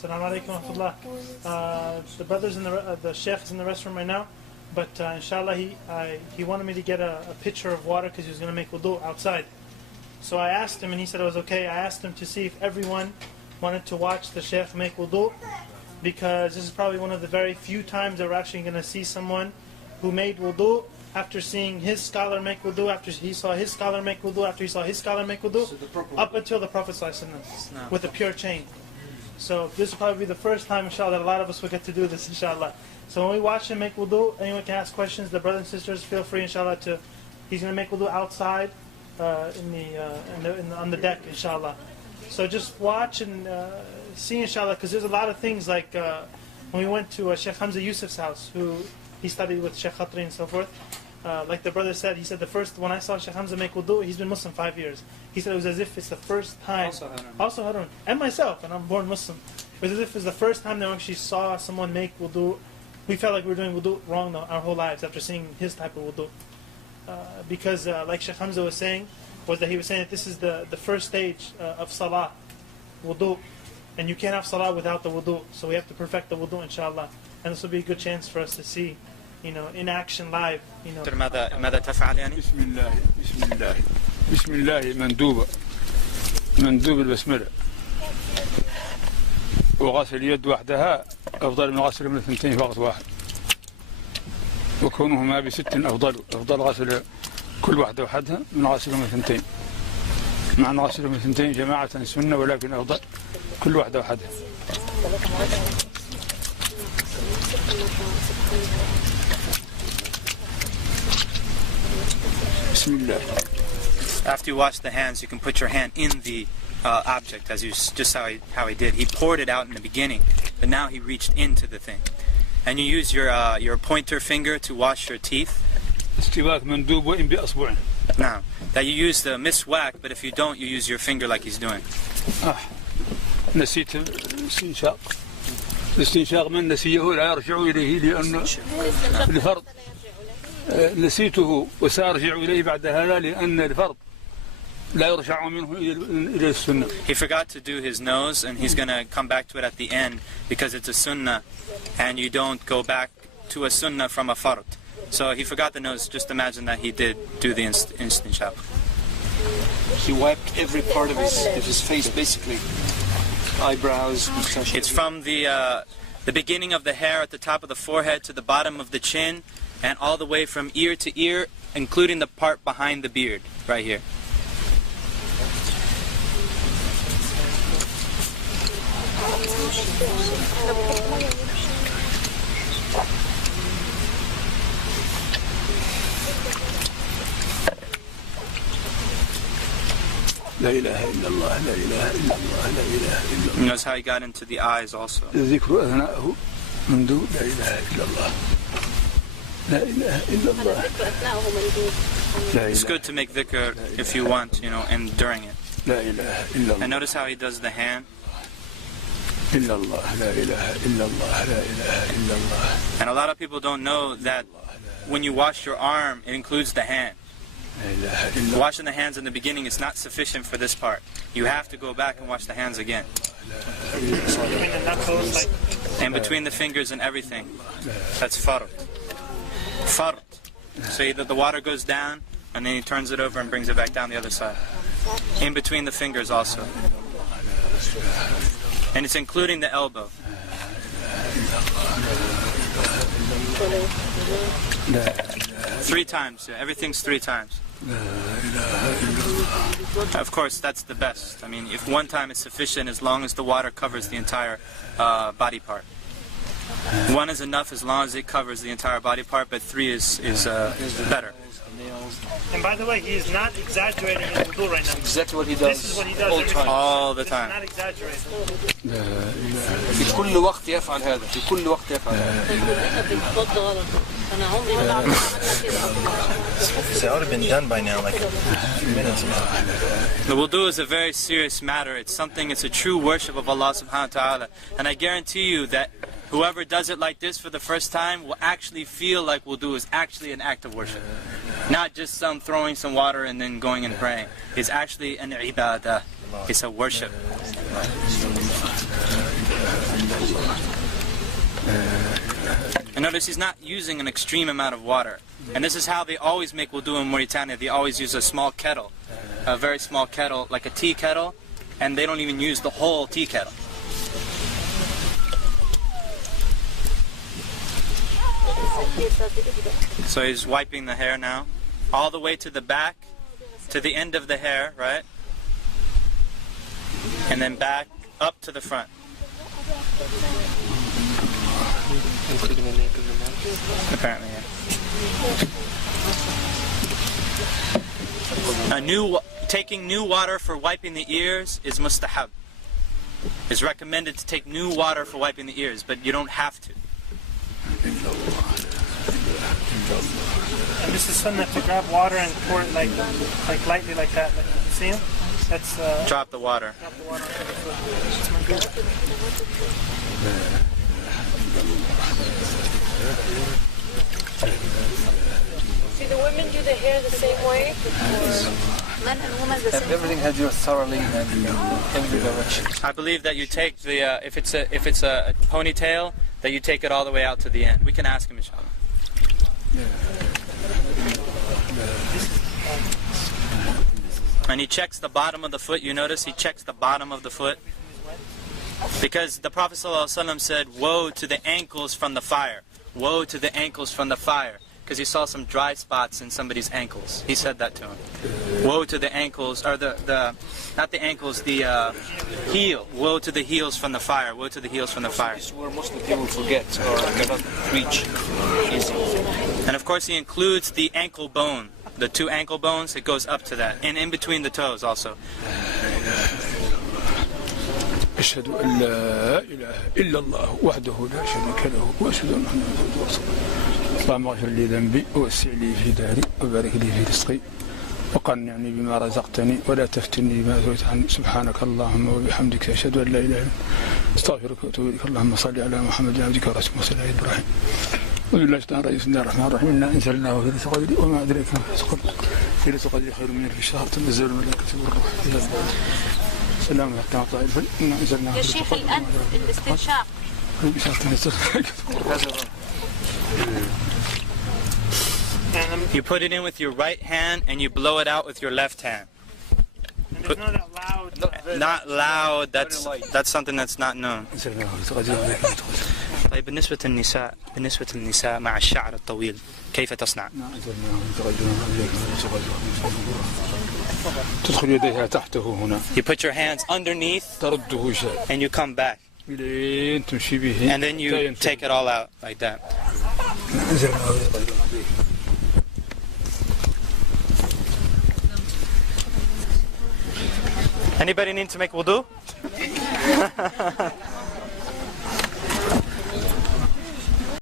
Assalamu alaikum wa rahmatullah. The brothers in the sheikh is in the restroom right now, but inshallah he wanted me to get a pitcher of water because he was going to make wudu outside. So I asked him and he said it was okay. I asked him to see if everyone wanted to watch the sheikh make wudu, because this is probably one of the very few times that we're actually going to see someone who made wudu after seeing his scholar make wudu, after he saw his scholar make wudu, after he saw his scholar make wudu, up until the Prophet ﷺ with a pure chain. So this will probably be the first time, inshallah, that a lot of us will get to do this, inshallah. So when we watch him make wudu, anyone can ask questions. The brothers and sisters, feel free, inshallah, he's going to make wudu outside on the deck, inshallah. So just watch and see, inshallah, because there's a lot of things like when we went to Sheikh Hamza Yusuf's house, who he studied with Sheikh Khatri and so forth. Like the brother said, he said when I saw Sheikh Hamza make wudu, he's been Muslim 5 years. He said it was as if it's the first time. Also Harun. And myself, and I'm born Muslim. It was as if it's the first time that we actually saw someone make wudu. We felt like we were doing wudu wrong our whole lives after seeing his type of wudu. Because like Sheikh Hamza was saying, he was saying that this is the first stage of salah, wudu. And you can't have salah without the wudu. So we have to perfect the wudu, inshallah. And this will be a good chance for us to see, in action live. ماذا تفعل يعني؟ بسم الله مندوب البسملة، وغسل اليد وحدها أفضل من غسل من الثنتين في وقت واحد، وكونهما بست أفضل غسل كل واحدة وحدها من غسل من الثنتين، مع أن غسل من الثنتين جماعة سنة، ولكن أفضل كل واحدة وحدها. After you wash the hands, you can put your hand in the object, as just how he did. He poured it out in the beginning, but now he reached into the thing. And you use your pointer finger to wash your teeth. Now, that you use the miswak, but if you don't, you use your finger like he's doing. نسيت الاستنشاق من نسيه لا يرجع إليه لأنه الفرض نسيته وسأرجع إليه بعد هذا لأن الفرض لا يرجع منه إلى السنة. He forgot to do his nose, and he's going to come back to it at the end because it's a sunnah, and you don't go back to a sunnah from a fard. So he forgot the nose. Just imagine that he did do the istinshaq. He wiped every part of his face, basically. Eyebrows, mustache. It's from the beginning of the hair at the top of the forehead to the bottom of the chin, and all the way from ear to ear, including the part behind the beard, right here. لا إله إلا الله لا إله إلا الله لا إله إلا الله. Notice how he got into the eyes also. ذكر أثناءه منذ لا إله إلا الله لا إله إلا الله. It's good to make dhikr if you want, and during it. لا إله إلا الله. And notice how he does the hand. إلا الله لا إله إلا الله لا إله إلا الله. And a lot of people don't know that when you wash your arm, it includes the hand. Washing the hands in the beginning is not sufficient for this part. You have to go back and wash the hands again. And between the fingers and everything. That's fard. Fard. So the water goes down, and then he turns it over and brings it back down the other side. In between the fingers also. And it's including the elbow. Three times. Yeah, everything's 3 times. Of course, that's the best. I mean, if one time is sufficient, as long as the water covers the entire body part. 1 is enough as long as it covers the entire body part, but 3 is better. And by the way, he is not exaggerating his wudu right now. Exactly what he does. This is what he does all the time. Not exaggerating. في كل وقت يفعل هذا. في كل وقت يفعل هذا. That would have been done by now, like a few minutes ago. The wudu is a very serious matter. It's a true worship of Allah subhanahu wa ta'ala. And I guarantee you that whoever does it like this for the first time will actually feel like wudu is actually an act of worship. Not just throwing some water and then going and praying. It's actually an ibadah. It's a worship. And notice he's not using an extreme amount of water. And this is how they always make wudu in Mauritania. They always use a small kettle, a very small kettle, like a tea kettle, and they don't even use the whole tea kettle. So he's wiping the hair now, all the way to the back, to the end of the hair, right? And then back up to the front. Apparently, yeah. Taking new water for wiping the ears is mustahab. It's recommended to take new water for wiping the ears, but you don't have to. And this is sunnah to grab water and pour it like lightly like that. Like, see him? That's drop the water. Drop the water onto the foot. Do the women do the hair the same way? Men and women the same. Everything has your thoroughly in every direction. I believe that you take the if it's a ponytail, that you take it all the way out to the end. We can ask him, inshallah. And he checks the bottom of the foot. You notice he checks the bottom of the foot, because the Prophet ﷺ said, "Woe to the ankles from the fire! Woe to the ankles from the fire!" Because he saw some dry spots in somebody's ankles. He said that to him. Woe to the ankles, or not the ankles, the heel. Woe to the heels from the fire. Woe to the heels from the fire. This is where most of the people forget or cannot reach easy. And of course he includes the ankle bone. The two ankle bones, it goes up to that. And in between the toes also. أشهد أن لا إله إلا الله وحده لا شريك له وأشهد أن محمدا عبده ورسوله اللهم اغفر لي ذنبي ووسع لي في داري وبارك لي في رزقي وقنعني بما رزقتني ولا تفتني بما أتيت عني سبحانك اللهم وبحمدك أشهد أن لا إله إلا أنت أستغفرك وأتوب إليك اللهم صل على محمد عبدك ورسولك وصل على إبراهيم وبالله الشيطان الرجيم بسم الله الرحمن الرحيم إنا أنزلناه في ليلة القدر وما أدريك ما ليلة القدر في ليلة القدر خير من ألف شهر تنزل الملائكة والروح فيها سلام حتى مطلع الفجر إنا أنزلناه يا شيخ الآن الاستنشاق. You put it in with your right hand and you blow it out with your left hand. And it's not that loud. Not loud. That's something that's not known. طيب بالنسبة للنساء مع الشعر الطويل كيف تصنع؟ تدخل يديها تحته هنا. You put your hands underneath ترده شيء. and you come back. تمشي به. And then you take it all out like that. Anybody need to make wudu?